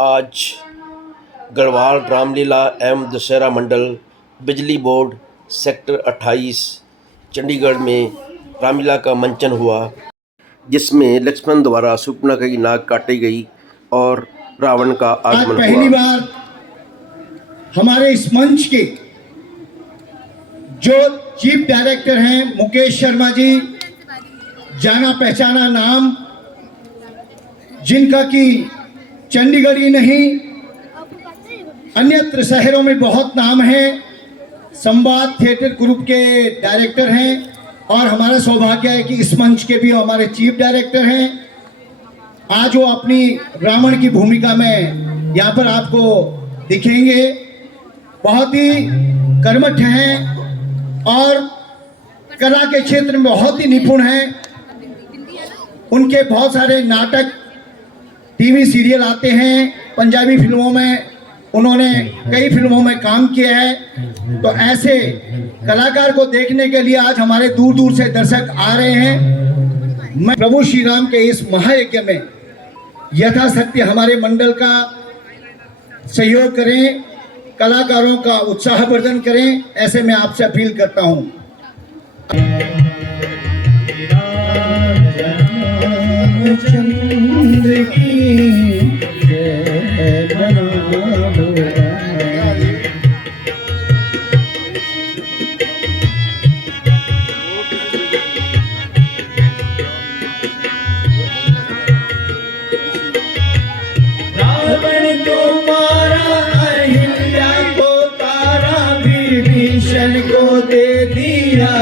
आज गढ़वाल रामलीला एवं दशहरा मंडल बिजली बोर्ड सेक्टर 28 चंडीगढ़ में रामलीला का मंचन हुआ, जिसमें लक्ष्मण द्वारा शूर्पणखा की नाक काटी गई और रावण का आगमन हुआ। पहली बार हमारे इस मंच के जो चीफ डायरेक्टर हैं मुकेश शर्मा जी, जाना पहचाना नाम, जिनका कि चंडीगढ़ ही नहीं अन्यत्र शहरों में बहुत नाम है, संवाद थिएटर ग्रुप के डायरेक्टर हैं और हमारा सौभाग्य है कि इस मंच के भी हमारे चीफ डायरेक्टर हैं। आज वो अपनी रावण की भूमिका में यहाँ पर आपको दिखेंगे। बहुत ही कर्मठ हैं और कला के क्षेत्र में बहुत ही निपुण हैं। उनके बहुत सारे नाटक, टीवी सीरियल आते हैं, पंजाबी फिल्मों में उन्होंने कई फिल्मों में काम किया है। तो ऐसे कलाकार को देखने के लिए आज हमारे दूर दूर से दर्शक आ रहे हैं। मैं प्रभु श्री राम के इस महायज्ञ में यथाशक्ति हमारे मंडल का सहयोग करें, कलाकारों का उत्साहवर्धन करें, ऐसे मैं आपसे अपील करता हूं। चंद्र की रावण को मारा, अहिल्या को तारा, विभीषण को दे दिया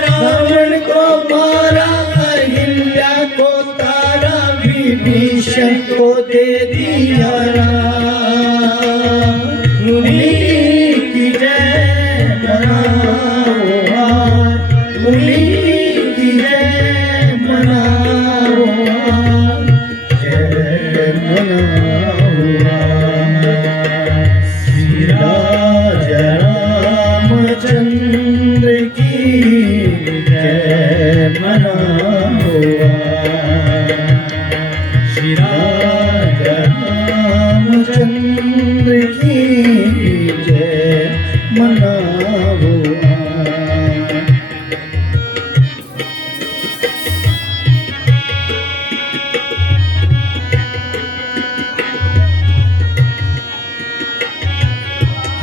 रावण को मारा, अहिल्या को तारा, विभीषण को दे दिया मुनि की जय मनाओ, मुनि की जय मनाओ, जय मनाओ। श्री राजा रामचंद्र की जय मनाओ, श्री राजा रामचंद्र की जय मनाओ।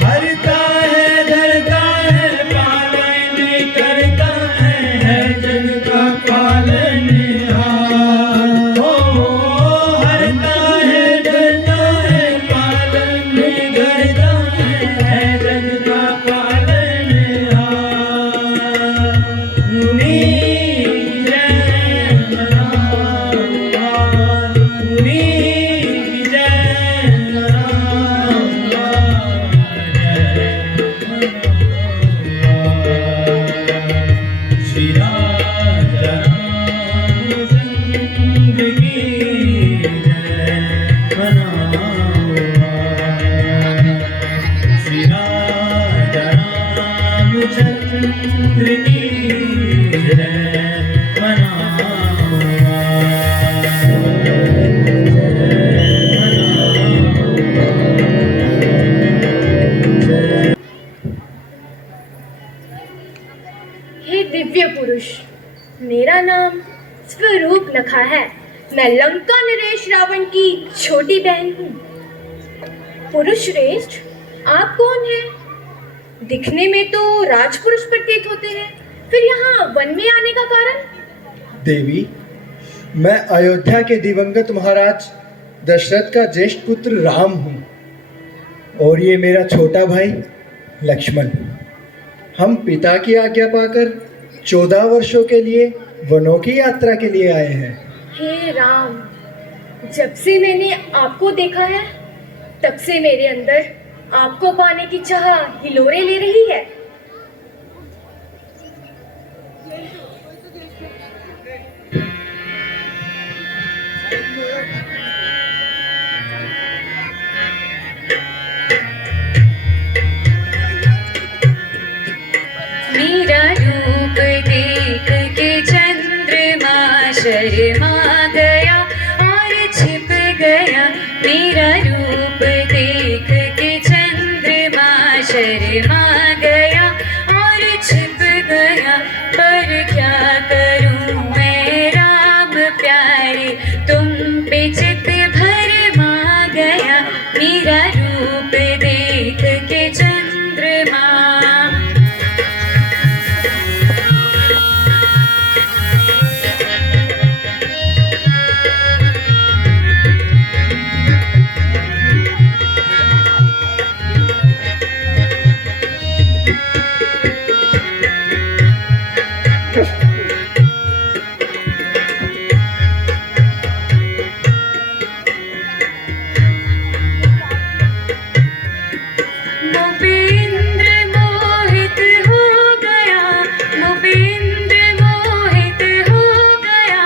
हरता है, धरता है, पालन करता है जग का पालनहार। हरता है, धरता है, पालन करता है जग का पालनहार। मुनि जय मनाओ, मुनि जय मनाओ, श्री राजा रामचंद्र की जय मनाओ, श्री राजा रामचंद्र की जय मनाओ। हे दिव्य पुरुष, मेरा नाम स्वरूपनखा है। मैं लंका नरेश रावण की छोटी बहन हूँ। पुरुष श्रेष्ठ, आप कौन हैं? दिखने में तो राजपुरुष प्रतीत होते हैं, फिर यहाँ वन में आने का कारण? देवी, मैं अयोध्या के दिवंगत महाराज दशरथ का ज्येष्ठ पुत्र राम हूँ और ये मेरा छोटा भाई लक्ष्मण। हम पिता की आज्ञा पाकर 14 वर्षों के लिए वनों की यात्रा के लिए आए हैं। हे राम, जब से मैंने आपको देखा है तब से मेरे अंदर आपको पाने की चाह हिलोरे ले रही है। मेरा रूप देख के चंद्रमा शर्मा गया और छिप शर्मा गया और छिप गया, पर क्या करूं मैं राम प्यारे, तुम पे चित भरमा गया, मेरा रूप देख के चंद्रमा। मुपेंद्र मोहित हो गया, मुपेंद्र मोहित हो गया,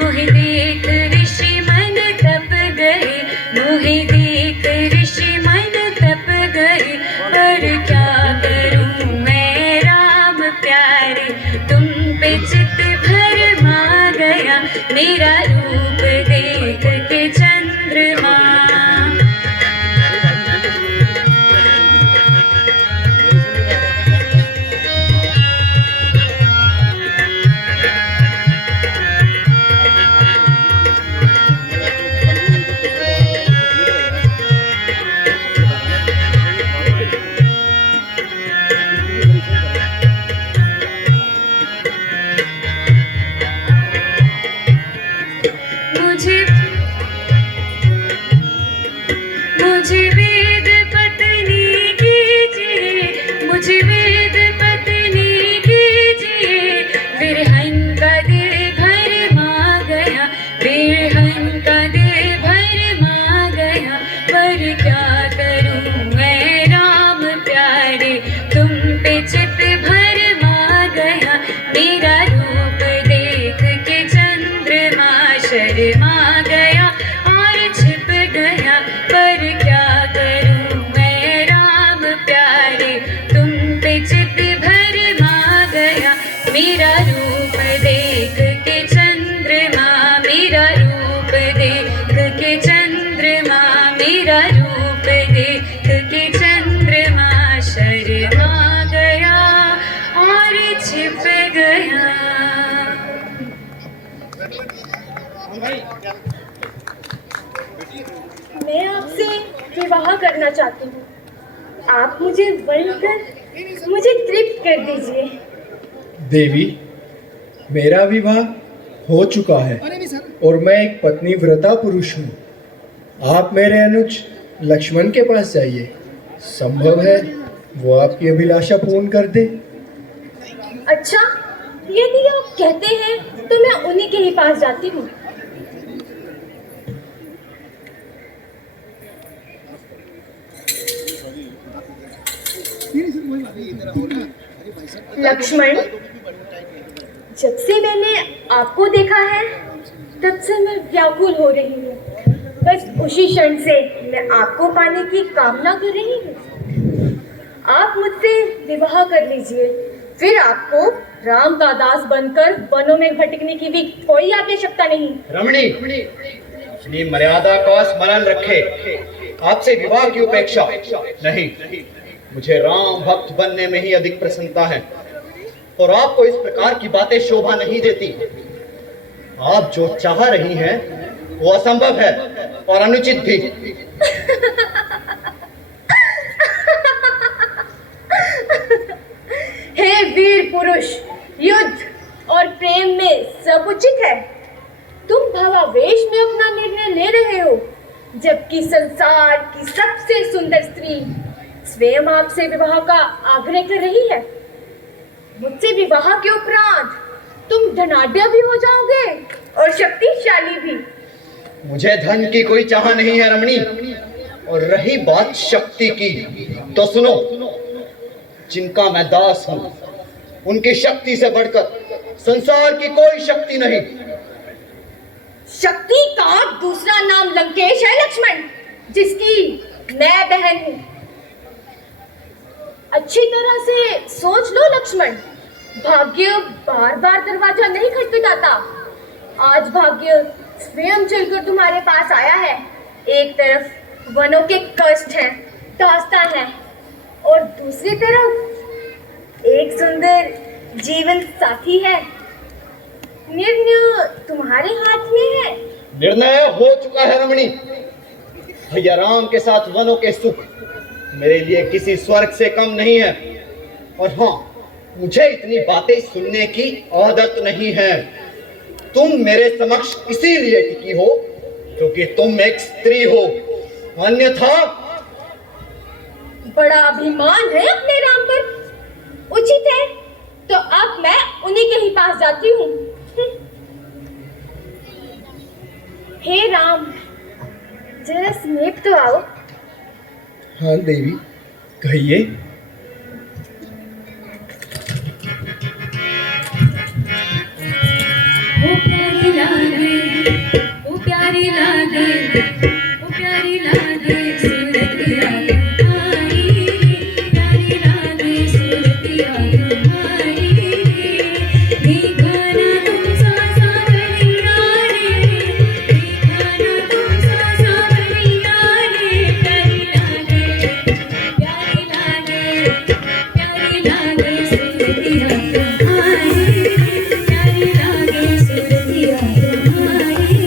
मोहि देख ऋषि मन तप गए, मोहि देख ऋषि मन तप गए, पर क्या करूं मैं राम प्यारे, तुम पे चित भरमा गया, मेरा रूप देख के चंद्रमा। मुझे मुझे वेद पत्नी कीजिए, मुझे वेद पत्नी कीजिए, बिरहन का दिल भरमा गया, बिरहन का दिल भरमा गया, पर क्या करूं मैं राम प्यारे, तुम पे चित भरमा गया, मेरा रूप देख के चंद्रमा शर्मा गया और छिप गया, पर क्या करूं मैं राम प्यारे, तुम पे चित भरमा गया, मेरा रूप देख के चंद्रमा, मेरा रूप देख के चंद्रमा, मेरा रूप देख के चंद्रमा शर्मा गया और छिप गया। मैं आपसे विवाह करना चाहती हूँ। आप मुझे वर्ण कर मुझे तृप्त कर दीजिए। देवी, मेरा विवाह हो चुका है और मैं एक पत्नीव्रता पुरुष हूँ। आप मेरे अनुज लक्ष्मण के पास जाइए, संभव है वो आपकी अभिलाषा पूर्ण कर दे। अच्छा, यदि आप कहते हैं तो मैं उन्हीं के ही पास जाती हूँ। लक्ष्मण, जब से मैंने आपको देखा है तब से मैं व्याकुल हो रही हूँ। बस उसी क्षण से मैं आपको पाने की कामना कर रही हूँ। आप मुझसे विवाह कर लीजिए, फिर आपको राम का दास बनकर वनों में भटकने की भी कोई आवश्यकता नहीं। रमणी, अपनी मर्यादा का स्मरण रखे। आपसे विवाह की उपेक्षा नहीं, मुझे राम भक्त बनने में ही अधिक प्रसन्नता है, और आपको इस प्रकार की बातें शोभा नहीं देती। आप जो चाह रही हैं वो असंभव है और अनुचित भी। हे वीर पुरुष, युद्ध और प्रेम में सब उचित है। तुम भावावेश में अपना निर्णय ले रहे हो, जबकि संसार की सबसे सुंदर स्त्री स्वयं आपसे विवाह का आग्रह कर रही है। मुझसे विवाह के उपरांत तुम धनाढ्य भी हो जाओगे और शक्तिशाली भी। मुझे धन की कोई चाह नहीं है रमणी, और रही बात शक्ति की, तो सुनो, जिनका मैं दास हूं उनकी शक्ति से बढ़कर संसार की कोई शक्ति नहीं। शक्ति का दूसरा नाम लंकेश है लक्ष्मण, जिसकी मैं बहन हूं। अच्छी तरह से सोच लो लक्ष्मण, भाग्य बार बार दरवाजा नहीं खटखटाता। आज भाग्य स्वयं चलकर तुम्हारे पास आया है। एक तरफ वनों के कष्ट हैं, दास्तां है, और दूसरी तरफ एक सुंदर जीवन साथी है। निर्णय तुम्हारे हाथ में है। निर्णय हो चुका है रमणी। भैया राम के साथ वनों के सुख मेरे लिए किसी स्वर्ग से कम नहीं है। और हाँ, मुझे इतनी बातें सुनने की आदत नहीं है। तुम मेरे समक्ष इसीलिए टिकी हो क्योंकि तुम एक स्त्री हो, अन्यथा। बड़ा अभिमान है अपने राम पर। उचित है तो अब मैं उन्हीं के ही पास जाती हूँ। हे राम, जरा समीप तो आओ। हाँ देवी, कहिए। ओ प्यारी लागे, ओ प्यारी लागे, ओ प्यारी लागे सूरतिया तुम्हारी, प्यारी लागे सूरतिया तुम्हारी। देखा ना तुम सासा बलिया रे, देखा ना तुम सासा बलिया रे। प्यारी लागे, प्यारी लागे, प्यारी लागे सूरतिया तुम्हारी, प्यारी लागे सूरतिया तुम्हारी।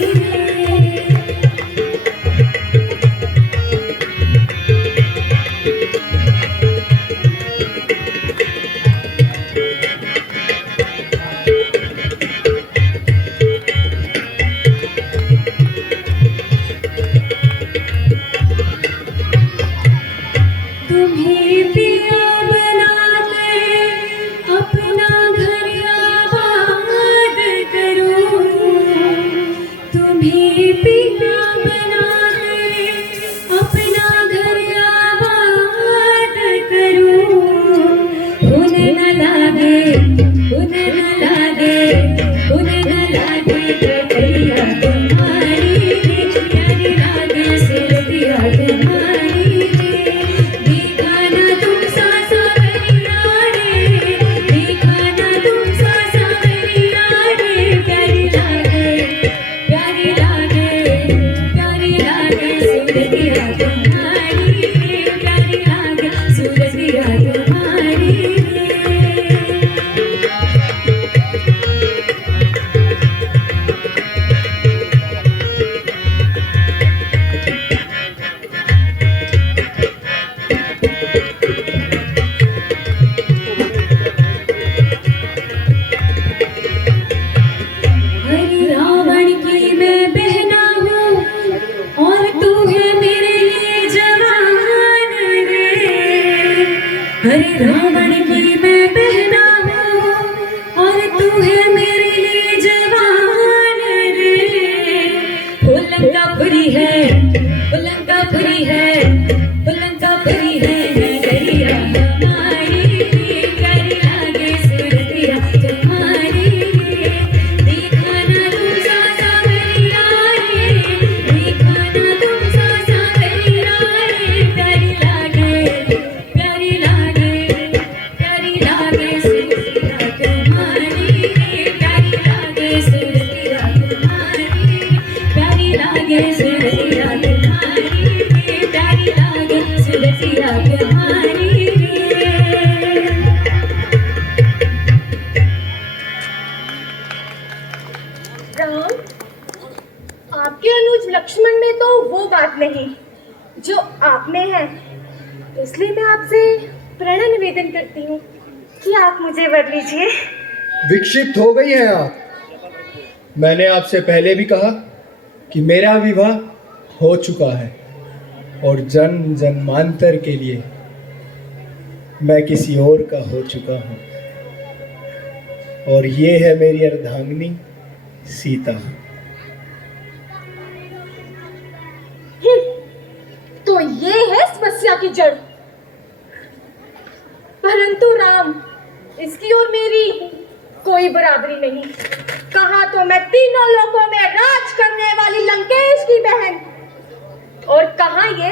तुम्हें पिया बनाकर अपना घर आबाद करूं, तुम्हें पिया बनाकर अपना घर आबाद करूं। उन न लागे, उन न लागे, उन न लागे कटरिया तुम्हारी, प्यारी लागे सूरतिया तुम्हारी। देखा ना तुम सासा बलिया रे, देखा ना तुम सासा बलिया रे। प्यारी लागे, प्यारी लागे, प्यारी लागे सूरतिया तुम्हारी, प्यारी लागे सूरतिया तुम्हारी। हरि रावण की मैं बहना हूँ और तू है मेरे लिए जवान रे। हरि रावण की मैं बहना हूँ और तू है मेरे लिए जवान रे। वो लंकापुरी है, वो लंकापुरी है, वो लंकापुरी है नगरिया हमारी, प्यारी लागे सूरतिया तुम्हारी। देखा ना तुम सासा बलिया रे, देखा ना तुम सासा बलिया रे। प्यारी लागे, प्यारी लागे, प्यारी लागे सूरतिया तुम्हारी, प्यारी लागे सूरतिया तुम्हारी, प्यारी लागे सूरतिया तुम्हारी, प्यारी लागे सूरतिया तुम्हारी। राम, आपके अनुज लक्ष्मण में तो वो बात नहीं जो आप में है। इसलिए मैं आपसे प्रण निवेदन करती हूँ कि आप मुझे वर लीजिए। विक्षिप्त हो गई हैं आप। मैंने आपसे पहले भी कहा कि मेरा विवाह हो चुका है और जन्म जन्मांतर के लिए मैं किसी और का हो चुका हूँ। और ये है मेरी अर्धांगिनी सीता। तो ये है समस्या की जड़। परंतु राम, इसकी और मेरी कोई बराबरी नहीं। कहा तो मैं तीनों लोकों में राज करने वाली लंकेश की बहन, और कहा ये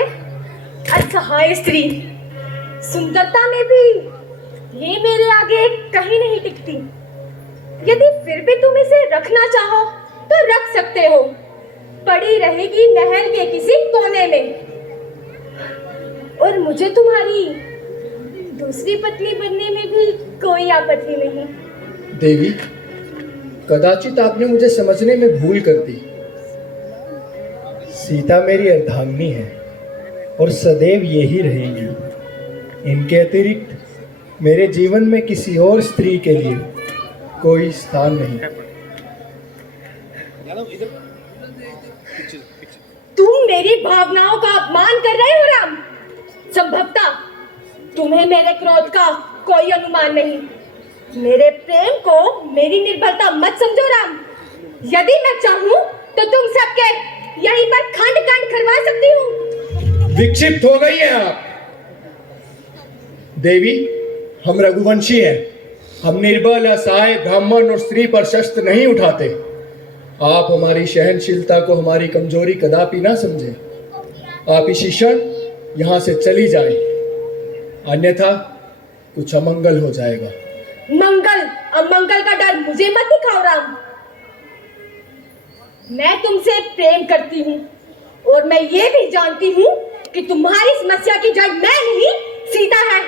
असहाय स्त्री। सुंदरता में भी ये मेरे आगे कहीं नहीं टिकती। यदि फिर भी तुम इसे रखना चाहो तो रख सकते हो, पड़ी रहेगी महल के किसी कोने में। और मुझे तुम्हारी दूसरी पत्नी बनने में भी कोई आपत्ति नहीं। देवी, कदाचित आपने मुझे समझने में भूल कर दी। सीता मेरी अर्धांगिनी है और सदैव यही रहेगी। इनके अतिरिक्त मेरे जीवन में किसी और स्त्री के लिए कोई स्थान नहीं। तुम मेरी भावनाओं का अपमान कर रहे हो राम। संभवतः तुम्हें मेरे क्रोध का कोई अनुमान नहीं। मेरे प्रेम को मेरी निर्भरता मत समझो राम। यदि मैं चाहूं तो तुम सबके यहीं पर खंड खंड करवा सकती हूँ। विक्षिप्त हो गई हैं आप। देवी, हम रघुवंशी हैं। हम निर्बल, असहाय, ब्राह्मण और स्त्री पर शस्त्र नहीं उठाते। आप हमारी सहनशीलता को हमारी कमजोरी कदापि ना समझें। आप इसी क्षण यहाँ से चली जाएं, अन्यथा कुछ अमंगल हो जाएगा। मंगल अमंगल का डर मुझे मत दिखाओ राम। मैं तुमसे प्रेम करती हूँ और मैं ये भी जानती हूँ कि तुम्हारी समस्या की जड़ मैं नहीं, सीता है।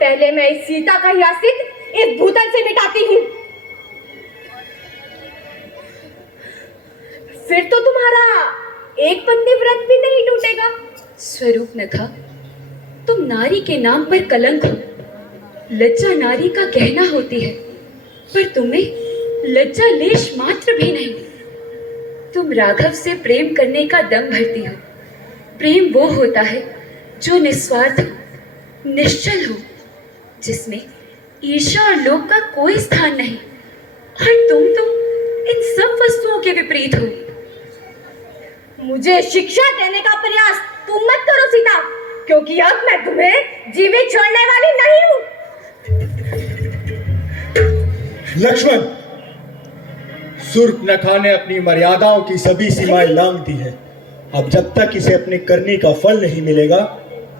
पहले मैं इस सीता का ही अस्तित्व इस भूतल से मिटाती हूँ, फिर तो तुम्हारा एक पत्नी व्रत भी नहीं टूटेगा। स्वरूप नखा, तुम नारी के नाम पर कलंक हो। लज्जा नारी का गहना होती है, पर तुम्हें लज्जा लेश मात्र भी नहीं। तुम राघव से प्रेम करने का दम भरती हो। प्रेम वो होता है जो निस्वार्थ हो, निश्चल हो, जिसमें ईर्ष्या और लोभ का कोई स्थान नहीं। और तुम तो इन सब वस्तुओं के विपरीत हो। मुझे शिक्षा देने का प्रयास तुम मत करो सीता, क्योंकि अब मैं तुम्हें जीवित छोड़ने वाली नहीं हूँ। लक्ष्मण, शूर्पणखा ने अपनी मर्यादाओं की सभी सीमाएं लांघ दी है। अब जब तक इसे अपनी करनी का फल नहीं मिलेगा,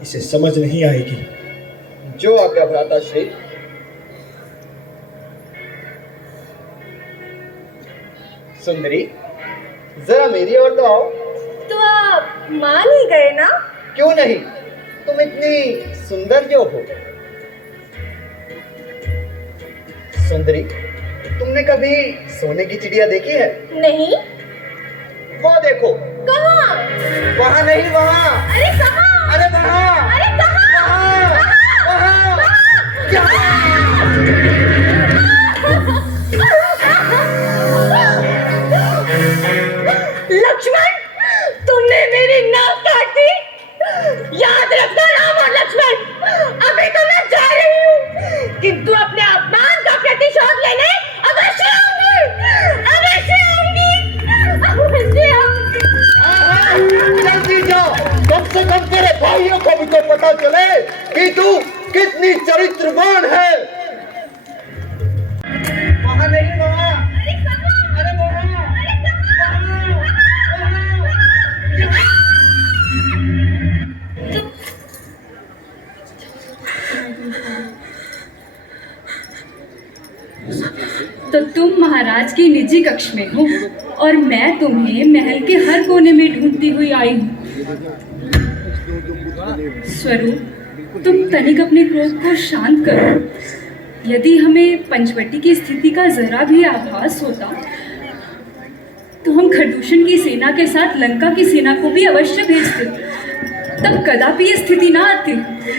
इसे समझ नहीं आएगी। जो आज्ञा भ्राता श्री। सुंदरी, जरा मेरी ओर तो आओ। तो आप मान ही गए ना? क्यों नहीं, तुम इतनी सुंदर जो हो। सुंदरी, तुमने कभी सोने की चिड़िया देखी है? नहीं। वो देखो। कहाँ? वहाँ नहीं, वहाँ। अरे कहाँ? अरे वहाँ। अरे कहाँ? वहाँ, वहाँ। लक्ष्मण, तुमने मेरी नाक काट दी। याद रखना राम और लक्ष्मण, अभी तो मैं जा रही हूँ, किंतु अपने अपमान का प्रतिशोध लेने अवश्य आऊंगी, अवश्य आऊंगी, अवश्य आऊंगी। जल्दी जाओ, कम से कम तेरे भाइयों को भी तो पता चले कि तू कितनी चरित्रवान है। वहाँ नहीं, वहाँ। अरे कहाँ? अरे वहाँ। अरे कहाँ? तो तुम महाराज की निजी कक्ष में हो और मैं तुम्हें महल के हर कोने में ढूंढती हुई आई हूँ। स्वरूप, तुम तनिक अपने क्रोध को शांत करो। यदि हमें पंचवटी की स्थिति का जरा भी आभास होता तो हम खरदूषण की सेना के साथ लंका की सेना को भी अवश्य भेजते, तब कदापि ये स्थिति ना आती।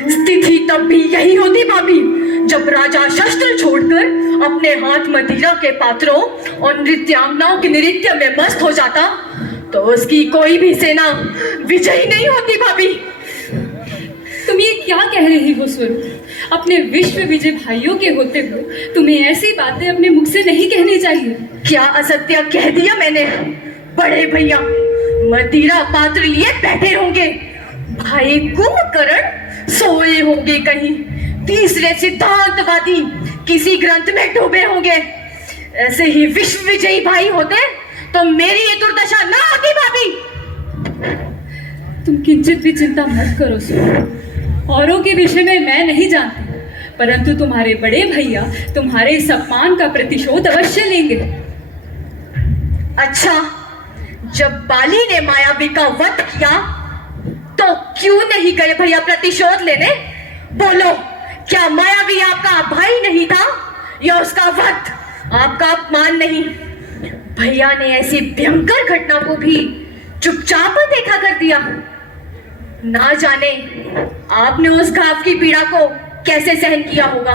स्थिति तब भी यही होती भाभी, जब राजा शस्त्र छोड़कर अपने हाथ मदिरा के पात्रों और नृत्यांगनाओं के नृत्य में मस्त हो जाता, तो उसकी कोई भी सेना विजयी नहीं होती भाभी। तुम ये क्या कह रही हो स्वरूप? अपने विश्व विजय भाइयों के होते हुए तुम्हें ऐसी बातें अपने मुख से नहीं कहनी चाहिए। क्या असत्य कह दिया मैंने? बड़े भैया मदिरा पात्र लिए बैठे होंगे, भाई कुंभकर्ण सोए होंगे कहीं, तीसरे सिद्धांतवादी किसी ग्रंथ में डूबे होंगे। ऐसे ही विश्व विजयी भाई होते तो मेरी ये दुर्दशा ना होती भाभी। तुम किंचित भी चिंता मत करो स्वरूप। औरों के विषय में मैं नहीं जानती, परंतु तुम्हारे बड़े भैया तुम्हारे इस अपमान का प्रतिशोध अवश्य लेंगे। अच्छा, जब बाली ने मायावी का वध किया तो क्यों नहीं गए भैया प्रतिशोध लेने? बोलो, क्या मायावी आपका भाई नहीं था या उसका वध आपका अपमान नहीं? भैया ने ऐसी भयंकर घटना को भी चुपचाप देखा कर दिया। ना जाने आपने उस घाव की पीड़ा को कैसे सहन किया होगा।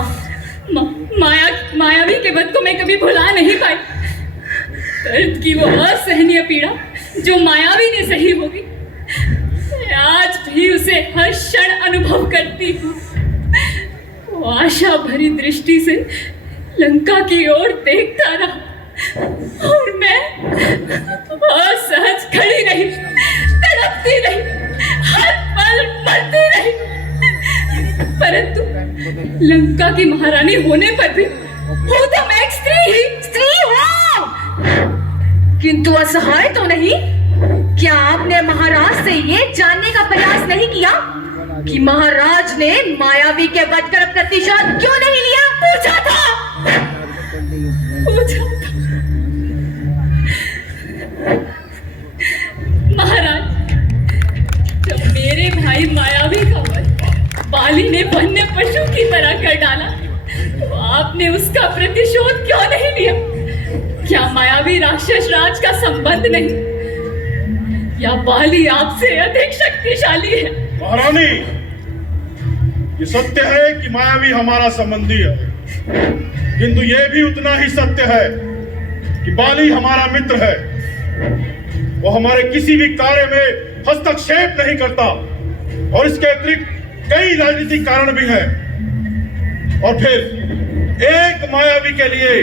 मायावी के वध को मैं कभी भुला नहीं पाई। दर्द की वो असहनीय पीड़ा जो मायावी ने सही होगी, मैं आज भी उसे हर क्षण अनुभव करती हूँ। वो आशा भरी दृष्टि से लंका की ओर देखता रहा और मैं असहज खड़ी रही, तड़पती रही, हर पल मरती रही। परंतु लंका की महारानी होने पर भी हूँ तो मैं एक स्त्री हो, किंतु असहाय तो नहीं। क्या आपने महाराज से ये जानने का प्रयास नहीं किया कि महाराज ने मायावी के वध का प्रतिशोध क्यों नहीं लिया? पूछा था। महाराज, जब मेरे भाई मायावी का वध बाली ने वन्य पशु की तरह कर डाला, तो आपने उसका प्रतिशोध क्यों नहीं लिया? क्या मायावी राक्षस राज का संबंध नहीं, या बाली आपसे अधिक शक्तिशाली है? महारानी, ये सत्य है कि मायावी हमारा संबंधी है, किंतु ये भी उतना ही सत्य है कि बाली हमारा मित्र है। वो हमारे किसी भी कार्य में हस्तक्षेप नहीं करता और इसके अतिरिक्त कई राजनीतिक कारण भी हैं। और फिर एक मायावी के लिए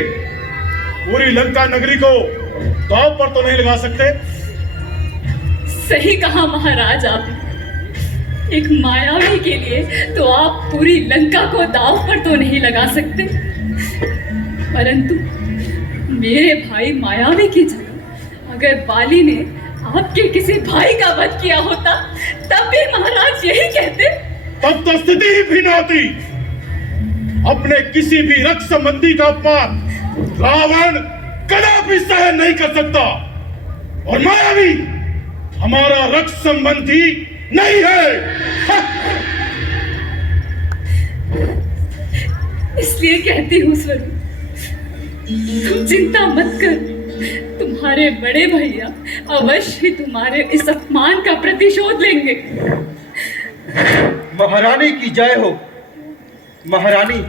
पूरी लंका नगरी को दांव पर तो नहीं लगा सकते। सही कहा महाराज आपने। एक मायावी के लिए तो आप पूरी लंका को दांव पर तो नहीं लगा सकते, परंतु मेरे भाई मायावी की जगह अगर बाली ने आपके किसी भाई का वध किया होता, तब भी महाराज यही कहते। तब तो स्थिति ही भिन्न होती। अपने किसी भी रक्त संबंधी का अपमान रावण कदापि सहन नहीं कर सकता, और मायावी हमारा रक्त संबंधी नहीं है। इसलिए कहती हूँ स्वरूप, तुम चिंता मत कर। तुम्हारे बड़े भैया अवश्य तुम्हारे इस अपमान का प्रतिशोध लेंगे। महारानी की जय हो। महारानी,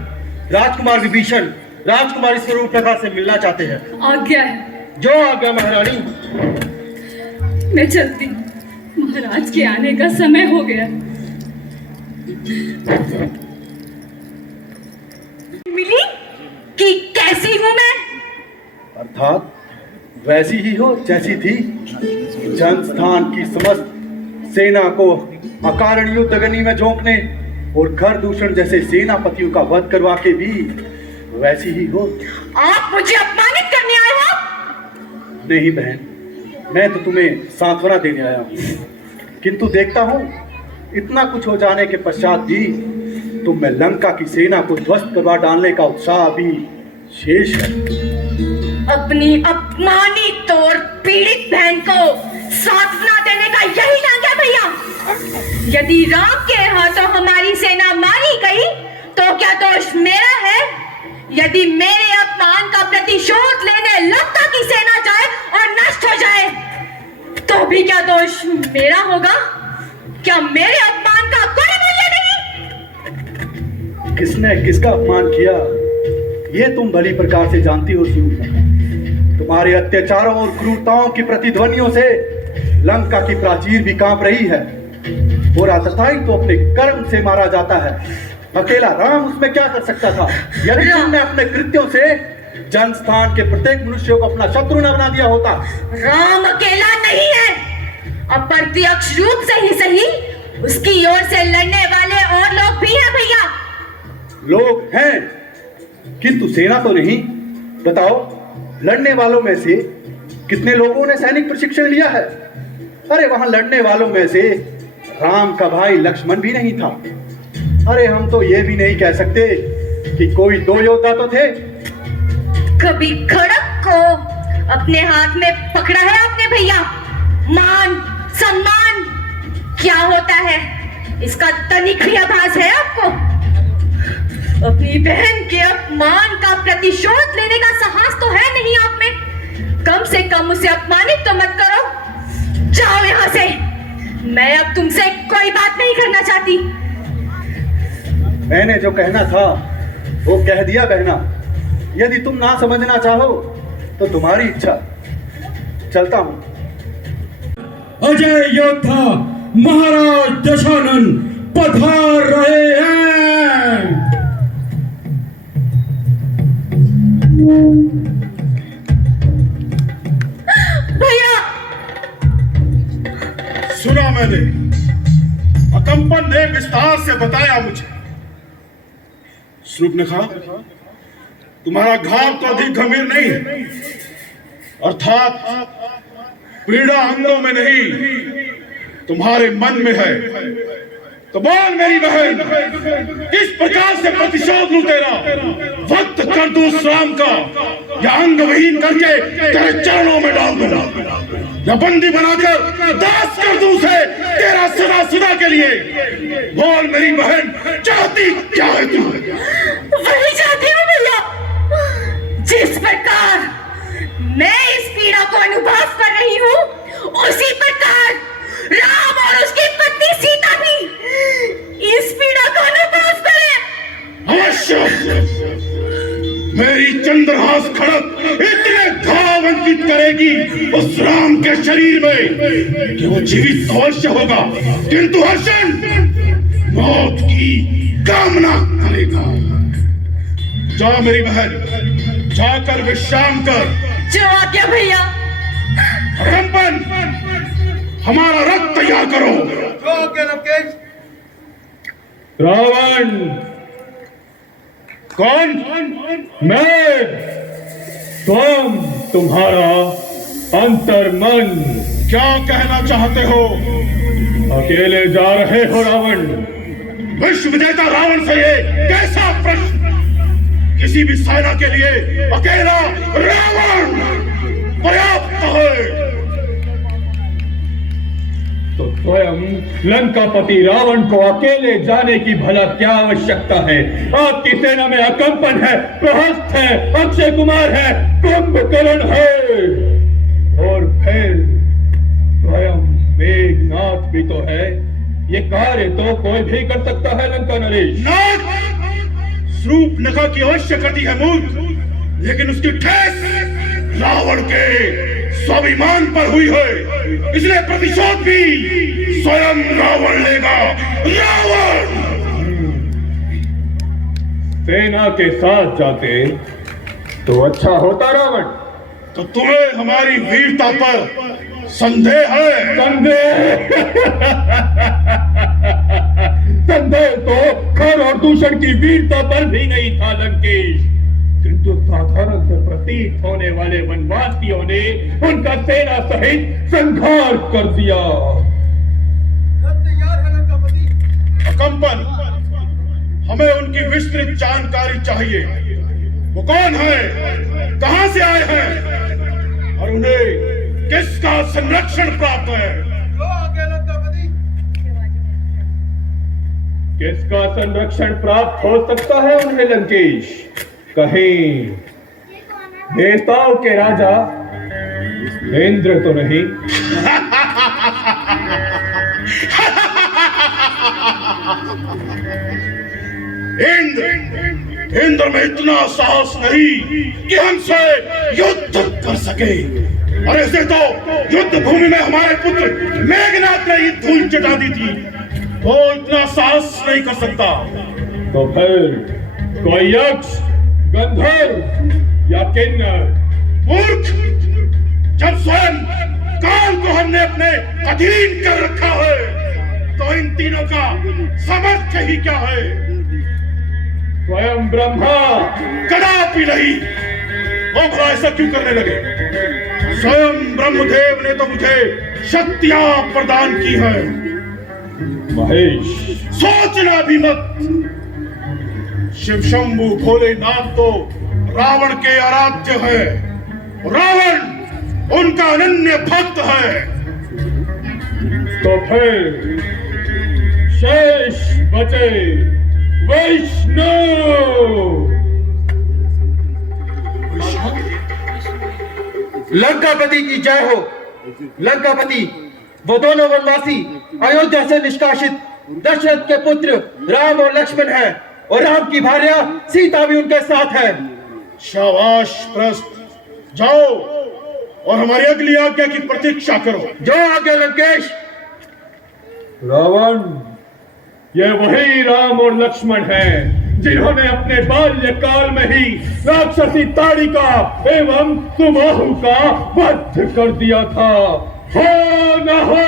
राजकुमार विभीषण राजकुमारी स्वरूपनखा से मिलना चाहते हैं। आज्ञा है। जो आज्ञा महारानी। मैं चलती हूँ, महाराज के आने का समय हो गया। मिली कि कैसी हूं मैं? अर्थात वैसी ही हो जैसी थी। जनस्थान की समस्त सेना को अकारण युद्धगनी में झोंकने और घर दूषण जैसे सेनापतियों का वध करवा के भी वैसी ही हो। आप मुझे अपमानित करने आए हो? नहीं बहन, मैं तो तुम्हें सांत्वना देने आया हूँ। किंतु देखता हूँ इतना कुछ हो जाने के पश्चात भी तुम में लंका की सेना को ध्वस्त करवा डालने का उत्साह भी शेष है। अपनी अपमानित और पीड़ित बहन को सांत्वना देने का यही ढंग है भैया? यदि राम के हाथों हमारी सेना मारी गई तो क्या दोष मेरा है? यदि मेरे अपमान का प्रतिशोध लेने लंका की सेना जाए और नष्ट हो जाए तो भी क्या दोष मेरा होगा? क्या मेरे अपमान का कोई मूल्य नहीं? किसने किसका अपमान किया ये तुम भली प्रकार से जानती हो सूर्पनखा। तुम्हारे अत्याचारों और क्रूरताओं की प्रतिध्वनियों से लंका की प्राचीर भी कांप रही है। और आतताई तो अपने कर्म से मारा जाता है। अकेला राम उसमें क्या कर सकता था? यदि तुमने अपने कृत्यों से जनस्थान के प्रत्येक मनुष्य को अपना शत्रु न बना दिया होता। राम अकेला नहीं है, अप्रत्यक्ष रूप से ही सही उसकी ओर से लड़ने वाले और लोग भी हैं भैया। लोग हैं किंतु सेना तो नहीं। बताओ, लड़ने वालों में से कितने लोगों ने सैनिक प्रशिक्षण लिया है? अरे वहां लड़ने वालों में से राम का भाई लक्ष्मण भी नहीं था। अरे हम तो ये भी नहीं कह सकते कि कोई दो योद्धा तो थे। कभी खड़क को अपने हाथ में पकड़ा है आपने भैया? मान सम्मान क्या होता है इसका तनिक भी आभास है आपको? अपनी बहन के अपमान का प्रतिशोध लेने का साहस तो है नहीं आप में। कम से कम उसे अपमानित तो मत करो। जाओ यहाँ से, मैं अब तुमसे कोई बात नहीं करना चाहती। मैंने जो कहना था वो कह दिया बहना। यदि तुम ना समझना चाहो तो तुम्हारी इच्छा। चलता हूं। अजय योद्धा महाराज दशानन पधार रहे हैं। भैया, सुना मैंने, अकंपन ने विस्तार से बताया मुझे। शूर्पणखा, तुम्हारा घाव तो अधिक गंभीर नहीं है, अर्थात पीड़ा अंगों में नहीं, तुम्हारे मन में है। तो बोल मेरी बहन, किस प्रकार से प्रतिशोध लूं तेरा? वक्त कर दूं उस राम का, या अंग विहीन करके तेरे चरणों में डाल दूं, या बंदी बनाकर दास कर दूं उसे तेरा सदा सदा के लिए। बोल मेरी बहन, चाहती क्या है तू? वही चाहती हूँ भैया, जिस प्रकार मैं इस पीड़ा को अनुभव कर रही हूँ, उसी प्रकार राम और उसकी पत्नी सीता भी इस पीड़ा को अनुभव करें। अवश्य। मेरी चंद्रहास खड़क इतने घाव अंकित करेगी उस राम के शरीर में कि वो जीवित अवश्य होगा, किंतु हर्षण मौत की कामना करेगा। जा मेरी बहन, जाकर विश्राम कर। जो आज्ञा भैया। अकंपन, हमारा रथ तैयार करो। रावण, कौन? मैं स्वयं तुम्हारा अंतर्मन। क्या कहना चाहते हो? अकेले जा रहे हो रावण? विश्व विजेता रावण से ये कैसा प्रश्न? किसी भी सेना के लिए अकेला रावण पर्याप्त है। तो स्वयं लंकापति रावण को अकेले जाने की भला क्या आवश्यकता है? आपकी सेना में अकंपन है, प्रहस्त है, अक्षय कुमार है, कुंभकर्ण है, और फिर स्वयं मेघनाथ भी तो है। ये कार्य तो कोई भी कर सकता है लंका नरेश। शूर्पणखा की अवश्य करती है मूर्ख, लेकिन उसकी ठेस रावण के स्वाभिमान पर हुई है, इसलिए प्रतिशोध भी स्वयं रावण लेगा। रावण सेना के साथ जाते तो अच्छा होता रावण। तो तुम्हें हमारी वीरता पर संदेह है? संदेह तो खर और दूषण की वीरता पर भी नहीं था लंकेश, किंतु साधारण से प्रतीत होने वाले वनवासियों ने उनका सेना सहित संहार कर दिया। अकंपन, हमें उनकी विस्तृत जानकारी चाहिए। वो कौन है, कहां से आए हैं, और उन्हें किसका संरक्षण प्राप्त है? किसका संरक्षण प्राप्त हो सकता है उन्हें लंकेश? कहीं देवताओं के राजा इंद्र तो नहीं? इंद्र में इतना साहस नहीं कि हमसे युद्ध कर सके। और ऐसे तो युद्ध भूमि में हमारे पुत्र मेघनाथ ने ही धूल चटा दी थी, वो इतना साहस नहीं कर सकता। तो फिर कोई यक्ष, गंधर्व या किन्नर? मूर्ख, जब स्वयं काल को हमने अपने अधीन कर रखा है, तो इन तीनों का सामर्थ्य ही क्या है? स्वयं ब्रह्मा? कदापि नहीं। वो भला ऐसा क्यों करने लगे? स्वयं ब्रह्मदेव ने तो मुझे शक्तियां प्रदान की है। महेश, सोचना भी मत। शिव शंभु भोलेनाथ तो रावण के आराध्य है, रावण उनका अनन्य भक्त है। तो फिर शेष बचे विष्णु। लंकापति की जय हो। लंकापति वो दोनों वनवासी अयोध्या से निष्कासित दशरथ के पुत्र राम और लक्ष्मण हैं, और राम की भार्या सीता भी उनके साथ है। शाबाश प्रस्थ, जाओ और हमारी अगली आज्ञा की प्रतीक्षा करो। जो आज्ञा लंकेश। रावण, ये वही राम और लक्ष्मण हैं जिन्होंने अपने बाल्यकाल में ही राक्षसी ताड़िका एवं सुबाहु का वध कर दिया था। हो न हो,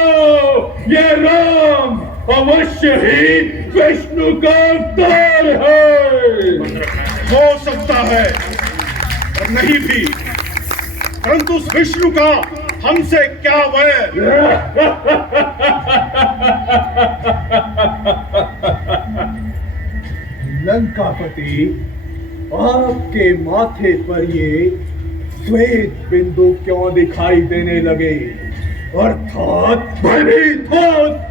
ये राम अवश्य ही विष्णु का अवतार है। हो सकता है और नहीं भी, परंतु उस विष्णु का हमसे क्या वैर? लंकापति, आपके माथे पर ये श्वेत बिंदु क्यों दिखाई देने लगे? अर्थात भयभीत हो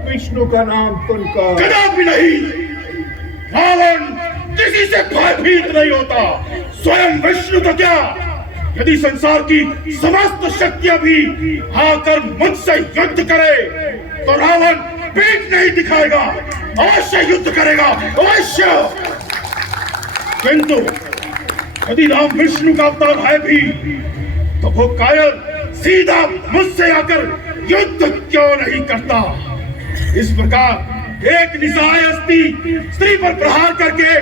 विष्णु का नाम सुनकर। कदापि नहीं, रावण किसी से भयभीत नहीं होता, स्वयं विष्णु तो क्या, यदि संसार की समस्त शक्तियां भी आकर मुझसे युद्ध करे तो रावण पीठ नहीं दिखाएगा, अवश्य युद्ध करेगा, अवश्य। किंतु यदि राम विष्णु का अवतार है भी तो वो कायर सीधा मुझसे आकर युद्ध क्यों नहीं करता? इस प्रकार एक निसहाय स्त्री पर प्रहार करके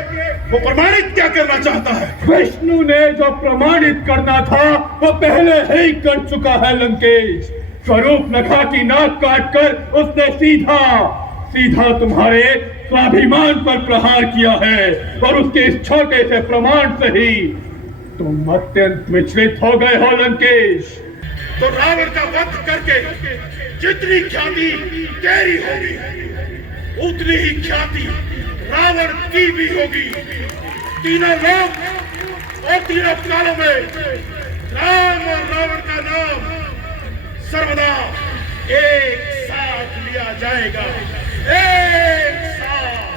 वो प्रमाणित क्या करना चाहता है? विष्णु ने जो प्रमाणित करना था वो पहले ही कर चुका है लंकेश। स्वरूप नखा की नाक काटकर उसने सीधा तुम्हारे स्वाभिमान पर प्रहार किया है, और उसके इस छोटे से प्रमाण से ही तुम अत्यंत विचलित हो गए हो लंकेश। तो रावण का वध करके जितनी ख्याति तेरी होगी उतनी ही ख्याति रावण की भी होगी। तीनों लोग और तीनों कालों में राम और रावण का नाम सर्वदा एक साथ लिया जाएगा। एक साथ,